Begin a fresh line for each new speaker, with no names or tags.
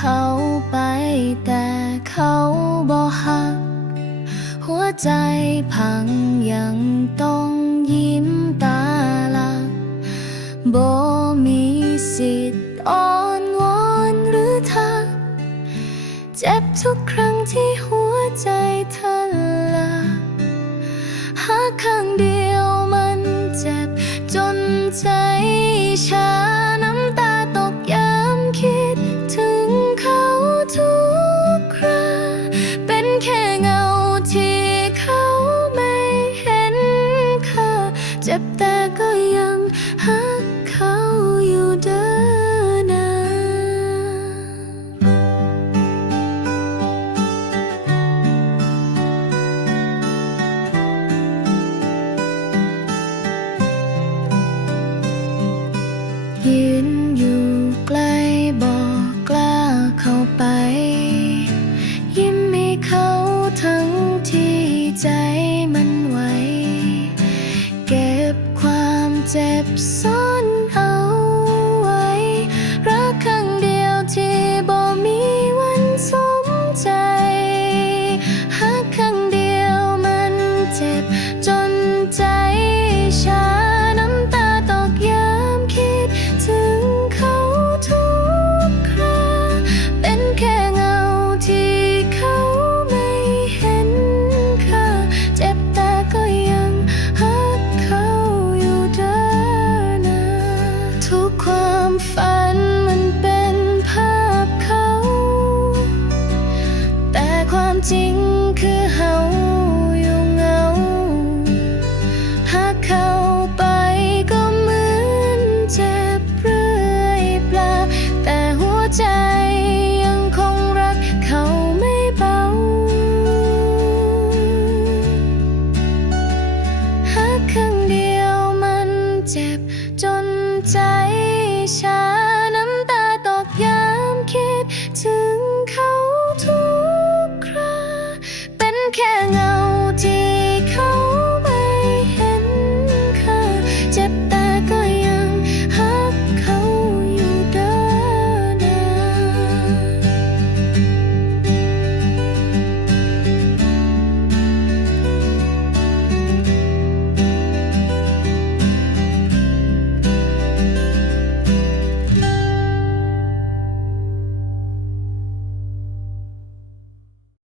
เขาไปแต่เขาบ่หัก หัวใจพังยังต้องยิ้มตาลักบ่มีสิทธิ์อ้อนวอนหรือทัก เจ็บทุกครั้งที่หัวใจเธอละหาข้างเดียวมันเจ็บจนใจฉัน เจ็บแต่ก็ยังหักเขาอยู่เดินนะยืน จริงคือ to